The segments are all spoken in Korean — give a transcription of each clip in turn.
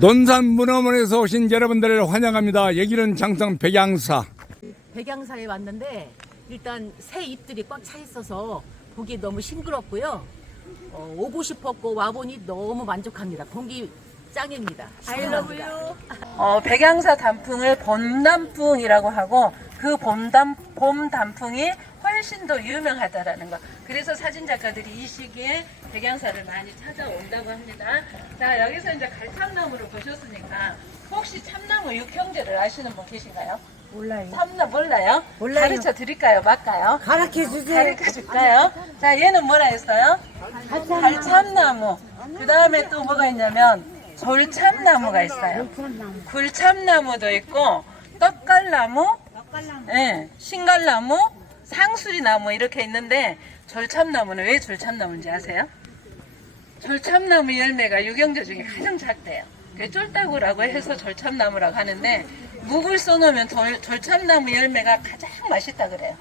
논산문화원에서 오신 여러분들을 환영합니다. 여기는 장성 백양사. 백양사에 왔는데 일단 새 잎들이 꽉 차 있어서 보기 너무 싱그럽고요. 오고 싶었고 와보니 너무 만족합니다. 공기 짱입니다. I love you. 백양사 단풍을 봄단풍이라고 하고 그 봄 단풍이 훨씬 더 유명하다라는 거. 그래서 사진 작가들이 이 시기에 백양사를 많이 찾아온다고 합니다. 자, 여기서 이제 갈참나무를 보셨으니까 혹시 참나무 육형제를 아시는 분 계신가요? 몰라요. 참나무 몰라요? 몰라요. 가르쳐 드릴까요? 맞까요? 가르쳐 주세요. 가르쳐 줄까요? 자, 얘는 뭐라 했어요? 갈참나무. 그 다음에 또 뭐가 있냐면 졸참나무가 있어요. 굴참나무도 있고 떡갈나무, 예, 신갈나무, 상수리나무 이렇게 있는데 졸참나무는 왜 졸참나무인지 아세요? 졸참나무 열매가 유경제 중에 가장 작대요. 쫄따구라고 해서 졸참나무라고 하는데 묵을 써놓으면 졸참나무 열매가 가장 맛있다 그래요.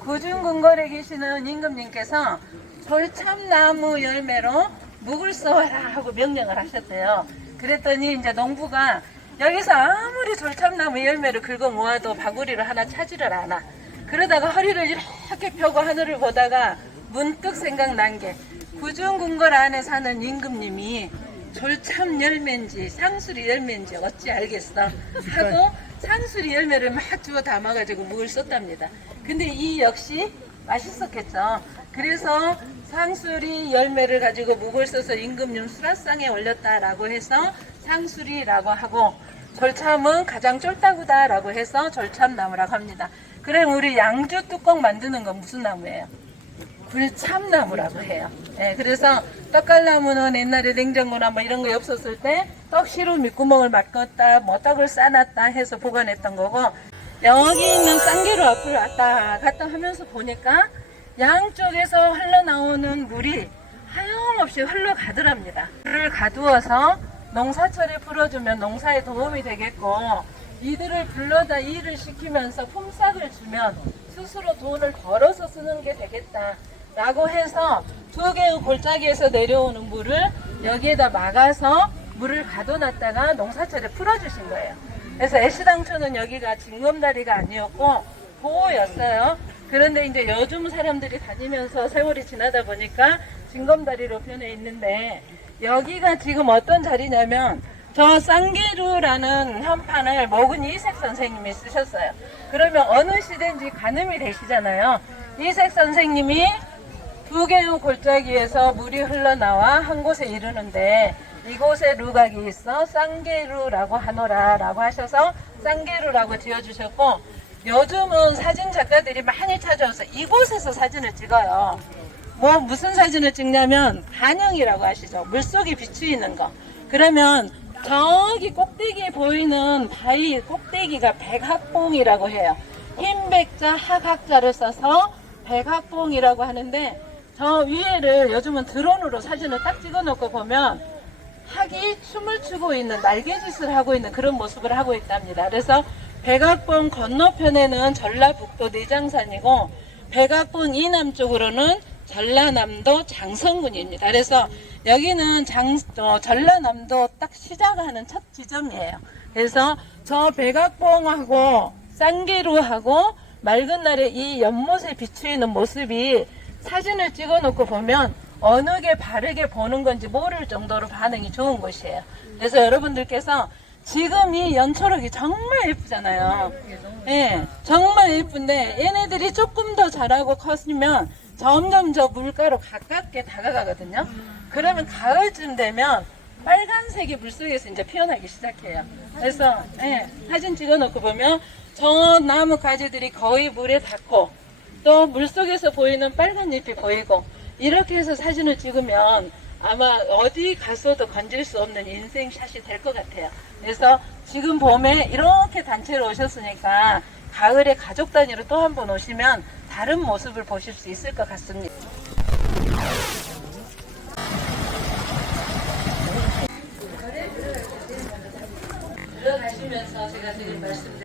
구중궁궐에 계시는 임금님께서 졸참나무 열매로 묵을 써와라 하고 명령을 하셨대요. 그랬더니 이제 농부가 여기서 아무리 졸참나무 열매를 긁어 모아도 바구리를 하나 차지를 않아. 그러다가 허리를 이렇게 펴고 하늘을 보다가 문득 생각난 게 구중궁궐 안에 사는 임금님이 졸참 열매인지 상수리 열매인지 어찌 알겠어 하고 상수리 열매를 막 주워 담아가지고 묵을 썼답니다. 근데 이 역시 맛있었겠죠. 그래서 상수리 열매를 가지고 묵을 써서 임금님 수라상에 올렸다라고 해서 상수리라고 하고 졸참은 가장 쫄따구다라고 해서 졸참나무라고 합니다. 그럼 우리 양주 뚜껑 만드는 건 무슨 나무예요? 굴참나무라고 해요. 네, 그래서 떡갈나무는 옛날에 냉장고나 뭐 이런 거 없었을 때 떡시루 밑구멍을 막았다, 뭐 떡을 싸놨다 해서 보관했던 거고, 여기 있는 쌍계로 앞을 왔다 갔다 하면서 보니까 양쪽에서 흘러나오는 물이 하염없이 흘러가더랍니다. 물을 가두어서 농사철에 풀어주면 농사에 도움이 되겠고, 이들을 불러다 일을 시키면서 품삯을 주면 스스로 돈을 벌어서 쓰는 게 되겠다 라고 해서 두 개의 골짜기에서 내려오는 물을 여기에다 막아서 물을 가둬놨다가 농사철에 풀어주신 거예요. 그래서 애시당초는 여기가 징검다리가 아니었고 보호였어요. 그런데 이제 요즘 사람들이 다니면서 세월이 지나다 보니까 징검다리로 변해 있는데, 여기가 지금 어떤 자리냐면 저 쌍계루라는 현판을 모근 이색 선생님이 쓰셨어요. 그러면 어느 시대인지 가늠이 되시잖아요. 이색 선생님이 두 개의 골짜기에서 물이 흘러나와 한 곳에 이르는데 이곳에 루각이 있어 쌍계루라고 하노라 라고 하셔서 쌍계루라고 지어주셨고, 요즘은 사진 작가들이 많이 찾아와서 이곳에서 사진을 찍어요. 무슨 사진을 찍냐면 반영이라고 하시죠. 물속에 비추이는 거. 그러면 저기 꼭대기에 보이는 바위 꼭대기가 백학봉이라고 해요. 흰백자 학학자를 써서 백학봉이라고 하는데, 저 위에를 요즘은 드론으로 사진을 딱 찍어 놓고 보면 학이 춤을 추고 있는, 날개짓을 하고 있는 그런 모습을 하고 있답니다. 그래서 백악봉 건너편에는 전라북도 내장산이고 백악봉 이남 쪽으로는 전라남도 장성군입니다. 그래서 여기는 전라남도 딱 시작하는 첫 지점이에요. 그래서 저 백악봉하고 쌍계루하고 맑은 날에 이 연못에 비추이는 모습이 사진을 찍어 놓고 보면 어느 게 바르게 보는 건지 모를 정도로 반응이 좋은 곳이에요. 그래서 여러분들께서 지금 이 연초록이 정말 예쁘잖아요. 예, 정말 예쁜데 얘네들이 조금 더 자라고 컸으면 점점 저 물가로 가깝게 다가가거든요. 그러면 가을쯤 되면 빨간색이 물속에서 이제 피어나기 시작해요. 그래서 예, 사진 찍어 놓고 보면 저 나무 가지들이 거의 물에 닿고 또 물속에서 보이는 빨간 잎이 보이고, 이렇게 해서 사진을 찍으면 아마 어디 가서도 건질 수 없는 인생샷이 될 것 같아요. 그래서 지금 봄에 이렇게 단체로 오셨으니까 가을에 가족 단위로 또 한 번 오시면 다른 모습을 보실 수 있을 것 같습니다. 들어가시면서 제가 드린 말씀드린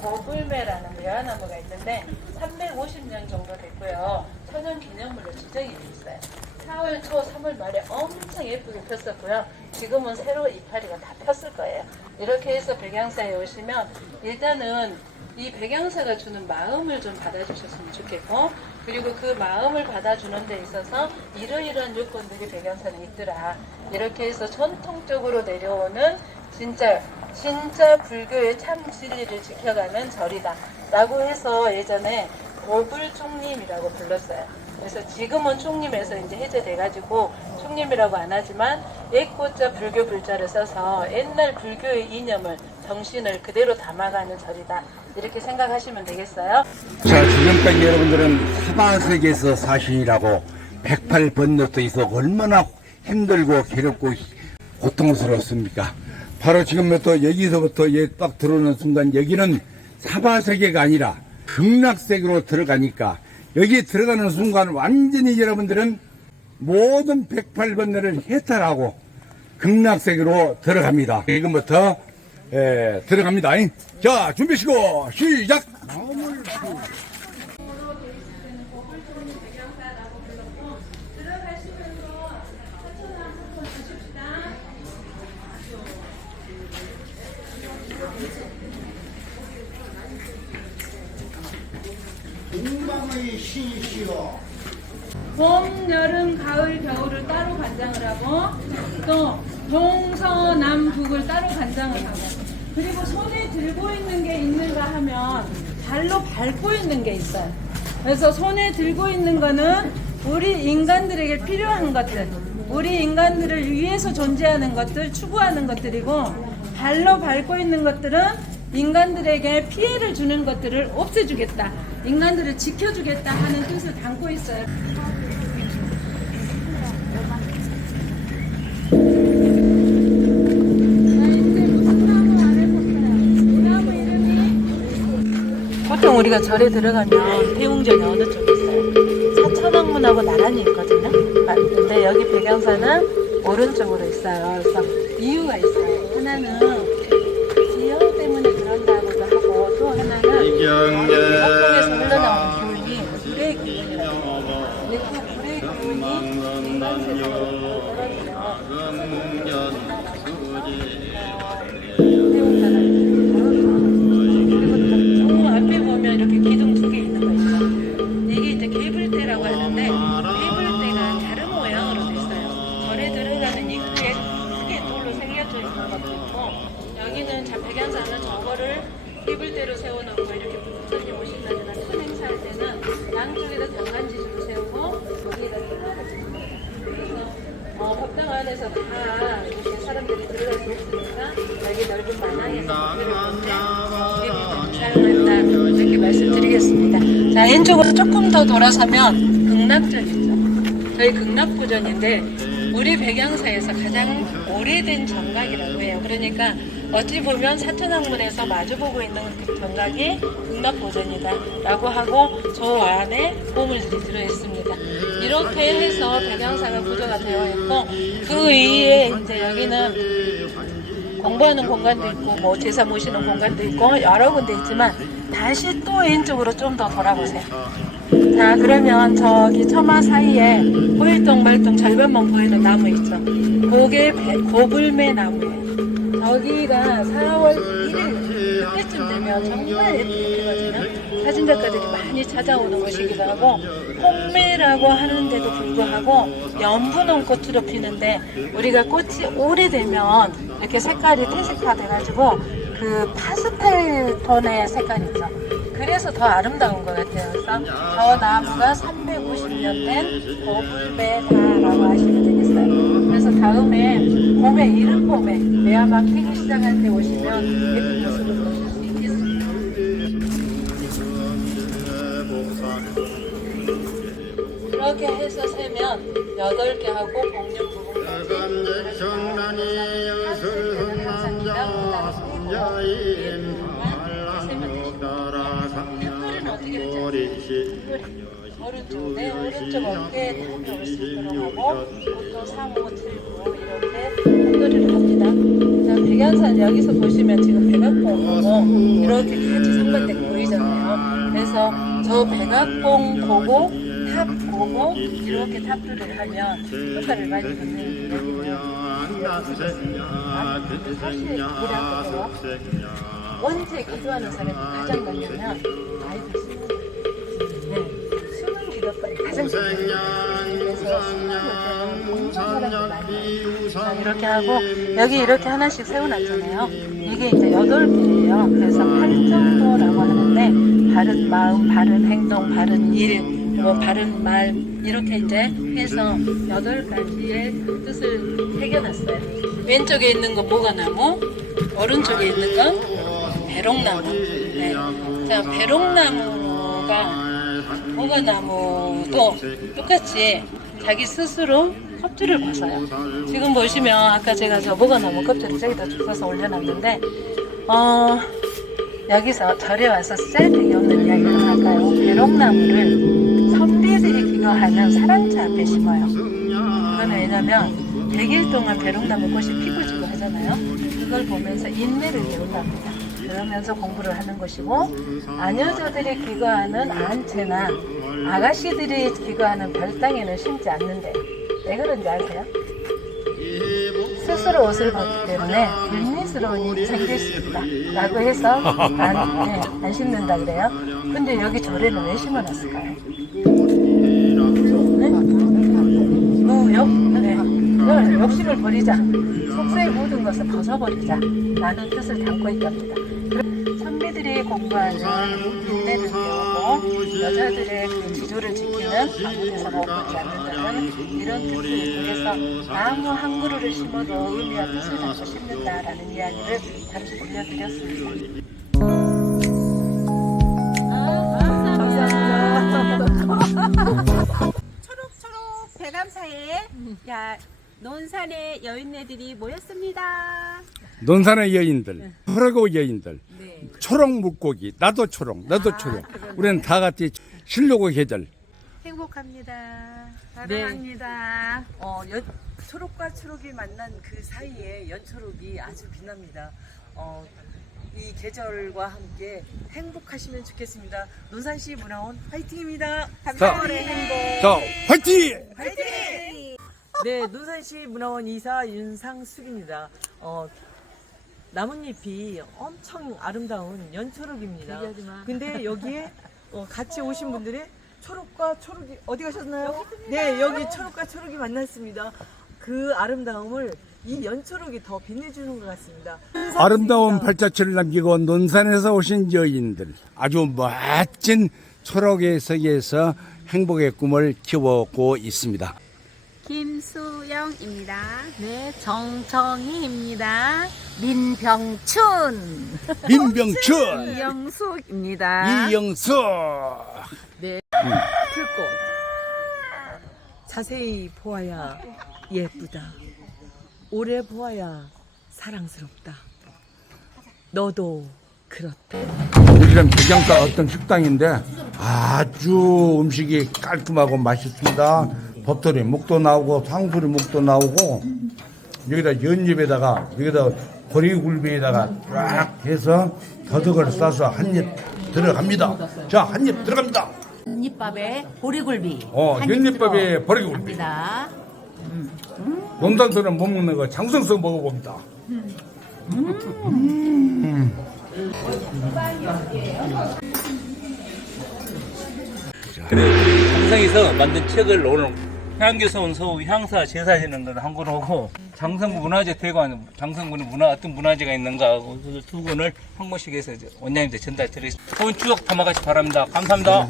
고불매라는 매화나무가 있는데 350년 정도 됐고요. 천연 기념물로 지정이 돼 있어요. 4월 초 3월 말에 엄청 예쁘게 폈었고요. 지금은 새로 이파리가 다 폈을 거예요. 이렇게 해서 백양사에 오시면 일단은 이 백양사가 주는 마음을 좀 받아주셨으면 좋겠고, 그리고 그 마음을 받아주는 데 있어서 이러이러한 요건들이 백양사는 있더라. 이렇게 해서 전통적으로 내려오는 진짜 불교의 참 진리를 지켜가는 절이다 라고 해서 예전에 고불총림이라고 불렀어요. 그래서 지금은 총림에서 이제 해제돼가지고 총림이라고 안 하지만 애꽃자 불교 불자를 써서 옛날 불교의 이념을 정신을 그대로 담아가는 절이다 이렇게 생각하시면 되겠어요. 자, 지금까지 여러분들은 사바세계에서 사신이라고 108번역도 있어 얼마나 힘들고 괴롭고 고통스럽습니까? 바로 지금부터 여기서부터 딱 들어오는 순간 여기는 사바세계가 아니라 극락세계로 들어가니까 여기 들어가는 순간 완전히 여러분들은 모든 108번뇌를 해탈하고 극락세계로 들어갑니다. 지금부터 들어갑니다. 자, 준비시고 시작! 동방의 신이시여 봄, 여름, 가을, 겨울을 따로 관장을 하고 또 동서남북을 따로 관장을 하고 그리고 손에 들고 있는 게 있는가 하면 발로 밟고 있는 게 있어요. 그래서 손에 들고 있는 거는 우리 인간들에게 필요한 것들, 우리 인간들을 위해서 존재하는 것들, 추구하는 것들이고 발로 밟고 있는 것들은 인간들에게 피해를 주는 것들을 없애주겠다, 인간들을 지켜주겠다 하는 뜻을 담고 있어요. 보통 우리가 절에 들어가면 대웅전이 어느 쪽에 있어요? 사천왕문하고 나란히 있거든요. 근데 여기 백양사는 오른쪽으로 있어요. 그래서 이유가 있어요. 하나는 지형 때문에 그런다고도 하고 또 하나는 법동에서 흘러나오는 기운이 불의 기운이라고 해요. 근데 그 불의 기운이 인간 세상으로 떨어지면 이렇게 기둥 두 개 있는 거 있죠. 이게 이제 개불대라고 하는데 개불대가 다른 모양으로 됐어요. 절에 들어가는 입구에 크게 돌로 새겨져 있는 것도 있고 여기는 백양사는 저거를 개불대로 세워놓고 이렇게 부처님 오신다거나 큰 행사할 때는 양쪽에다 당간지주로 세우고 여기가 하나를 짓는 거예요. 그래서 법당 안에서 다 이렇게 사람들이 들어갈 수 없으니까 여기 넓은 마당에서 법당을 사용한다 이렇게 말씀드리겠습니다. 자, 왼쪽으로 조금 더 돌아서면 극락전이죠. 저희 극락구전인데 우리 백양사에서 가장 오래된 정각이라고 해요. 그러니까 어찌 보면 사천왕문에서 마주보고 있는 그 정각이 극락구전이다 라고 하고 저 안에 보물들이 들어있습니다. 이렇게 해서 백양사가 구조가 되어 있고 그 위에 이제 여기는 공부하는 공간도 있고 뭐 제사 모시는 공간도 있고 여러 군데 있지만 다시 또 왼쪽으로 좀 더 돌아보세요. 자, 그러면 저기 처마 사이에 호일동 말동 절반만 보이는 나무 있죠. 그게 고불매 나무예요. 저기가 4월 1일 그때쯤 되면 정말 예쁘게 피거든요. 사진작가들이 많이 찾아오는 곳이기도 하고 홍매라고 하는데도 불구하고 연분홍 꽃으로 피는데 우리가 꽃이 오래되면 이렇게 색깔이 퇴색화 돼가지고 그 파스텔 톤의 색깔이 있죠. 그래서 더 아름다운 것 같아요. 그래서 저 나무가 350년 된 고불매다라고 하시면 되겠어요. 그래서 다음에 봄에 이른 봄에 매화막 피기 시작할 때 오시면 예쁜 모습을 보실 수 있겠습니다. 그렇게 해서 세면 8개 하고 복륜 부분까지 정난이 여술 흥남자 성자인 한란목다라 상냥고리시 오른쪽, 내 오른쪽 어깨에 탁 올수있도록 하고 보통 3, 5, 7, 9 이렇게 한거리를 합니다. 자, 백양산 여기서 보시면 지금 백악봉 보고 이렇게 같이 상반되게 보이잖아요. 그래서 저 백악봉 보고 탑 보고 하고 이렇게 탑들을 하면 효과를 많이 보는 사실 뭐라고 해요? 원체 기도하는 사람이 가장 많으면 아이들 수능 기도빨이 가장 많아요. 이렇게 하고 여기 이렇게 하나씩 세워놨잖아요. 이게 이제 8개예요. 그래서 8정도라고 하는데 바른 마음, 바른 행동, 바른 일, 뭐 바른 말 이렇게 이제 해서 8가지의 뜻을 새겨놨어요. 왼쪽에 있는 거 모가나무, 오른쪽에 있는 건 배롱나무. 네. 자, 배롱나무가 모가나무도 똑같이 자기 스스로 껍질을 벗어요. 지금 보시면 아까 제가 저 모가나무 껍질을 저기다 주워서 올려놨는데 여기서 절에 와서 쓸데기 없는 이야기를 할까요? 배롱나무를 선비들이 기거하는 사랑차 앞에 심어요. 그건 왜냐면 100일 동안 배롱나무 꽃이 피고 지고 하잖아요. 그걸 보면서 인내를 배운답니다. 그러면서 공부를 하는 것이고, 아녀조들이 기거하는 안채나 아가씨들이 기거하는 별당에는 심지 않는데 왜 그런지 아세요? 스스로 옷을 벗기 때문에 빌미스러운 일이 생길 수 있다 라고 해서 안 심는다 그래요. 근데 여기 절에는 왜 심어놨을까요? 욕심을 버리자, 속세의 모든 것을 벗어버리자 라는 뜻을 담고 있답니다. 선비들이 공부하는 인내를 배우고 여자들의 그 지조를 지키는 아무 데서나 엎어지 않는다는 이런 뜻을 그래서 아무 한 그루를 심어도 의미와 뜻을 담고 심는다라는 이야기를 잠시 들려드렸습니다. 초록초록 배감사에 논산의 여인네들이 모였습니다. 논산의 여인들, 허러고 여인들, 초록 물고기, 나도 초록, 너도 초록. 우리는 다 같이 실려고 계절. 행복합니다. 사랑합니다. 초록과 초록이 만난 그 사이에 연초록이 아주 빛납니다. 이 계절과 함께 행복하시면 좋겠습니다. 논산시 문화원 화이팅입니다. 감사합니다. 자, 화이팅! 네, 논산시 문화원 이사 윤상숙입니다. 나뭇잎이 엄청 아름다운 연초록입니다. 근데 여기에 같이 오신 분들이 초록과 초록이 어디 가셨나요? 네, 여기 초록과 초록이 만났습니다. 그 아름다움을 이 연초록이 더 빛내주는 것 같습니다. 아름다운 발자취를 남기고 논산에서 오신 여인들, 아주 멋진 초록의 세계에서 행복의 꿈을 키워오고 있습니다. 김수영입니다. 네, 정정희입니다. 민병춘. 민병춘, 이영숙입니다. 이영수. 풀꽃 자세히 보아야 예쁘다. 오래 보아야 사랑스럽다. 너도 그렇다. 여기는 백양사 어떤 식당인데 아주 음식이 깔끔하고 맛있습니다. 버터리 묵도 나오고 상수리 묵도 나오고 여기다 연잎에다가 여기다 보리굴비에다가 쫙 해서 더덕을 싸서 한 입 들어갑니다. 자, 한 입 들어갑니다. 연잎밥에 보리굴비. 연잎밥에 보리굴비. 입니다. 논산서는 못 먹는 거 장성서 먹어봅니다. 그래, 장성에서 만든 책을 오늘 향교서 온 서우 향사 제사 지는 건 한 권 오고 장성구 문화재 대관 장성군의 어떤 문화재가 있는가 하고 두 권을 한 권씩 해서 원장님한테 전달드리겠습니다. 좋은 추억 담아가시 바랍니다. 감사합니다.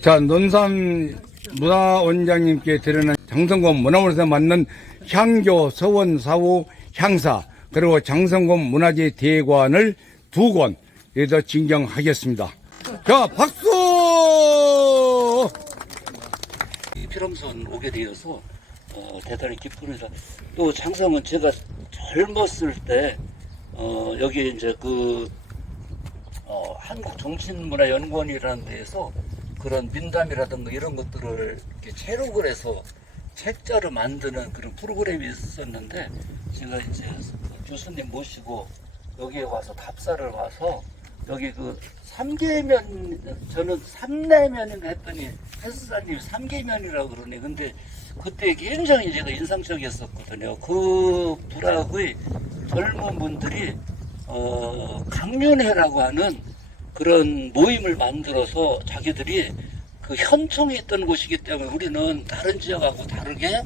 자, 논산 문화원장님께 드리는 장성군 문화원에서 만든 향교 서원 사후 향사 그리고 장성군 문화재 대관을 2권 여기서 진경하겠습니다. 자, 박수! 필엄선 오게 되어서 대단히 기쁩니다. 또 장성은 제가 젊었을 때 여기 이제 한국정신문화연구원이라는 데에서 그런 민담이라든가 이런 것들을 이렇게 체록을 해서 책자를 만드는 그런 프로그램이 있었는데 제가 이제 교수님 모시고 여기에 와서 답사를 와서 여기 그 삼계면, 저는 삼내면인가 했더니 헬스사님 삼계면이라고 그러네. 근데 그때 굉장히 제가 인상적이었었거든요. 그 부락의 젊은 분들이 강윤회라고 하는 그런 모임을 만들어서 자기들이 그 현청이 있던 곳이기 때문에 우리는 다른 지역하고 다르게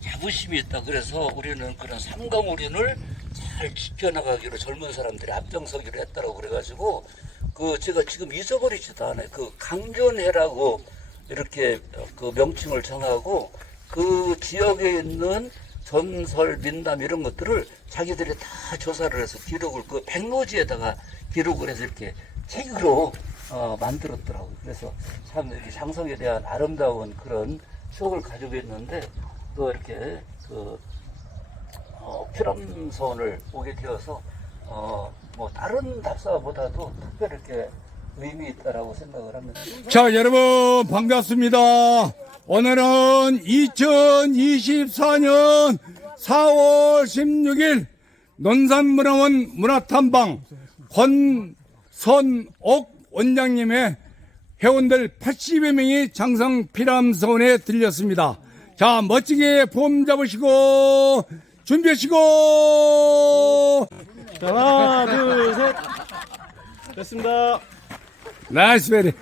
자부심이 있다. 그래서 우리는 그런 삼강오륜을 잘 지켜나가기로 젊은 사람들이 앞장서기로 했다고 그래가지고 그 제가 지금 잊어버리지도 않아요. 그 강변회라고 이렇게 그 명칭을 정하고 그 지역에 있는 전설, 민담 이런 것들을 자기들이 다 조사를 해서 기록을 그 백로지에다가 기록을 해서 이렇게 책으로 만들었더라고요. 그래서 참 이렇게 장성에 대한 아름다운 그런 추억을 가지고 있는데 또 이렇게 그 피람선을 오게 되어서 뭐 다른 답사보다도 특별히 이렇게 의미 있다라고 생각을 합니다. 자, 여러분 반갑습니다. 오늘은 2024년 4월 16일 논산문화원 문화탐방 권선옥 원장님의 회원들 80여 명이 장성 피람선에 들렸습니다. 자, 멋지게 폼 잡으시고 준비하시고. 자, 하나, 둘, 셋. 됐습니다. 나이스 베리.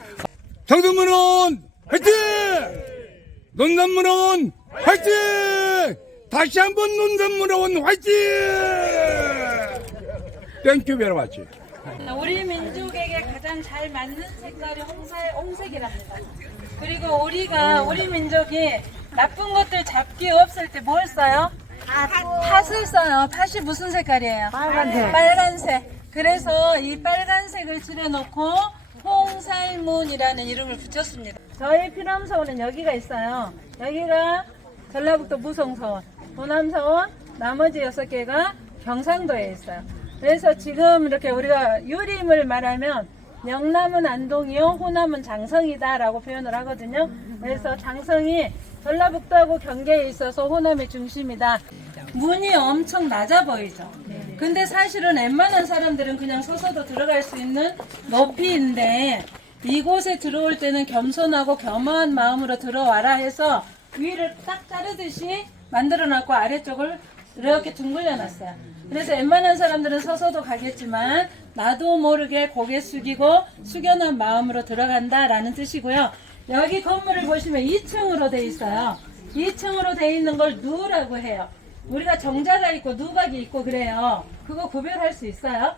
장성문화원 화이팅! 논산문화원 화이팅! 다시 한번 논산문화원 화이팅! 땡큐 베리 마치. 우리 민족에게 가장 잘 맞는 색깔이 홍색이랍니다. 그리고 우리 민족이 나쁜 것들 잡기 없을 때 뭘 써요? 팥을 써요. 팥이 무슨 색깔이에요? 빨간색. 그래서 이 빨간색을 칠해놓고 홍살문이라는 이름을 붙였습니다. 저희 피람서원은 여기가 있어요. 여기가 전라북도 무성서원, 호남서원, 나머지 6개가 경상도에 있어요. 그래서 지금 이렇게 우리가 유림을 말하면 영남은 안동이요, 호남은 장성이다 라고 표현을 하거든요. 그래서 장성이 전라북도하고 경계에 있어서 호남의 중심이다. 문이 엄청 낮아 보이죠. 근데 사실은 웬만한 사람들은 그냥 서서도 들어갈 수 있는 높이인데 이곳에 들어올 때는 겸손하고 겸허한 마음으로 들어와라 해서 위를 딱 자르듯이 만들어놨고 아래쪽을 이렇게 둥글려 놨어요. 그래서 웬만한 사람들은 서서도 가겠지만 나도 모르게 고개 숙이고 숙연한 마음으로 들어간다라는 뜻이고요. 여기 건물을 보시면 2층으로 돼 있어요. 2층으로 돼 있는 걸 누라고 해요. 우리가 정자가 있고 누각이 있고 그래요. 그거 구별할 수 있어요?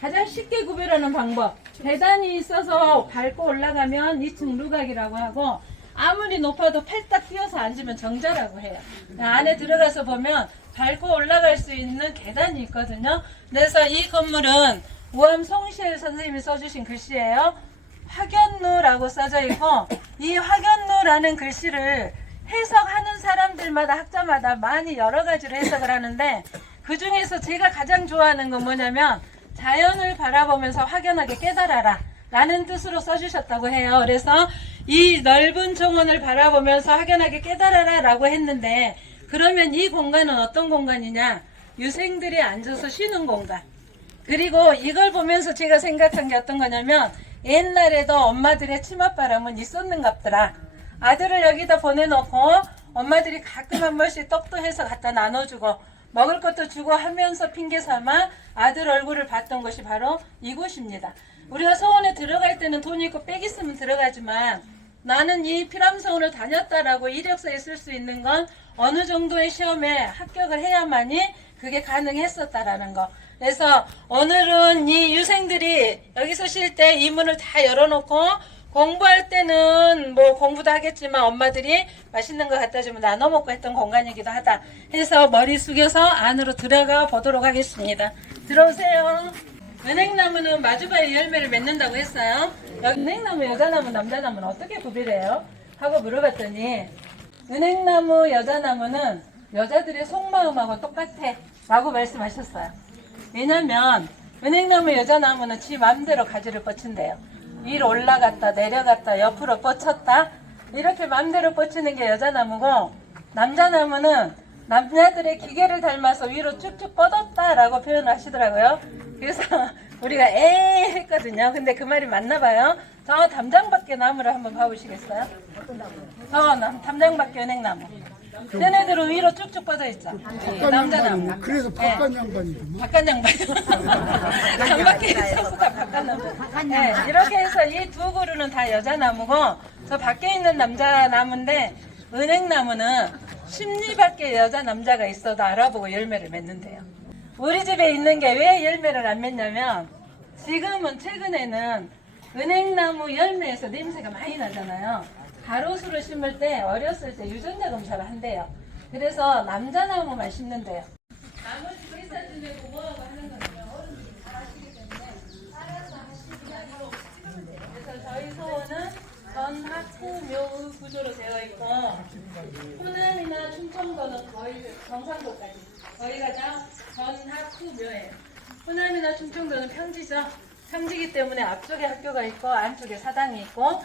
가장 쉽게 구별하는 방법. 계단이 있어서 밟고 올라가면 2층 누각이라고 하고 아무리 높아도 팔딱 뛰어서 앉으면 정자라고 해요. 안에 들어가서 보면 밟고 올라갈 수 있는 계단이 있거든요. 그래서 이 건물은 우암 송시엘 선생님이 써주신 글씨예요. 확연루라고 써져 있고 이 확연루라는 글씨를 해석하는 사람들마다 학자마다 많이 여러 가지로 해석을 하는데 그 중에서 제가 가장 좋아하는 건 뭐냐면 자연을 바라보면서 확연하게 깨달아라 라는 뜻으로 써주셨다고 해요. 그래서 이 넓은 정원을 바라보면서 확연하게 깨달아라 라고 했는데 그러면 이 공간은 어떤 공간이냐? 유생들이 앉아서 쉬는 공간. 그리고 이걸 보면서 제가 생각한 게 어떤 거냐면 옛날에도 엄마들의 치맛바람은 있었는갑더라. 아들을 여기다 보내놓고 엄마들이 가끔 한 번씩 떡도 해서 갖다 나눠주고 먹을 것도 주고 하면서 핑계 삼아 아들 얼굴을 봤던 것이 바로 이곳입니다. 우리가 서원에 들어갈 때는 돈 있고 빽 있으면 들어가지만 나는 이 피람서원을 다녔다라고 이력서에 쓸 수 있는 건 어느 정도의 시험에 합격을 해야만이 그게 가능했었다라는 거. 그래서 오늘은 이 유생들이 여기서 쉴 때 이 문을 다 열어놓고 공부할 때는 뭐 공부도 하겠지만 엄마들이 맛있는 거 갖다 주면 나눠 먹고 했던 공간이기도 하다 해서 머리 숙여서 안으로 들어가 보도록 하겠습니다. 들어오세요. 은행나무는 마주바의 열매를 맺는다고 했어요. 여기 은행나무, 여자나무, 남자나무는 어떻게 구별해요? 하고 물어봤더니 은행나무, 여자나무는 여자들의 속마음하고 똑같아 라고 말씀하셨어요. 왜냐면 은행나무, 여자나무는 지 맘대로 가지를 뻗친대요. 위로 올라갔다 내려갔다 옆으로 뻗쳤다 이렇게 맘대로 뻗치는 게 여자나무고 남자나무는 남자들의 기계를 닮아서 위로 쭉쭉 뻗었다라고 표현을 하시더라고요. 그래서 우리가 했거든요. 근데 그 말이 맞나 봐요. 저 담장밖에 나무를 한번 봐보시겠어요? 저 담장밖에 은행나무. 얘네들은 위로 쭉쭉 뻗어 있죠. 남자나무. 그래서 바깥 양반이죠. 바깥 양반. 장밖에 있어서 다 바깥 나무. 네, 이렇게 해서 이 두 그루는 다 여자나무고 저 밖에 있는 남자나무인데 은행나무는 심리밖에 여자 남자가 있어도 알아보고 열매를 맺는데요. 우리 집에 있는 게 왜 열매를 안 맺냐면 지금은 최근에는 은행나무 열매에서 냄새가 많이 나잖아요. 가로수를 심을 때 어렸을 때 유전자 검사를 한대요. 그래서 남자나무만 심는데요. 나머지 회사 지내고 뭐하고 하는 거는 어른들이 다 하시기 때문에 알아서 하시면 그래서 저희 소원은 전학후묘 구조로 되어 있고 호남이나 충청도는 거의 경상도까지 저희가 다 전학후묘예요. 호남이나 충청도는 평지죠. 평지기 때문에 앞쪽에 학교가 있고 안쪽에 사당이 있고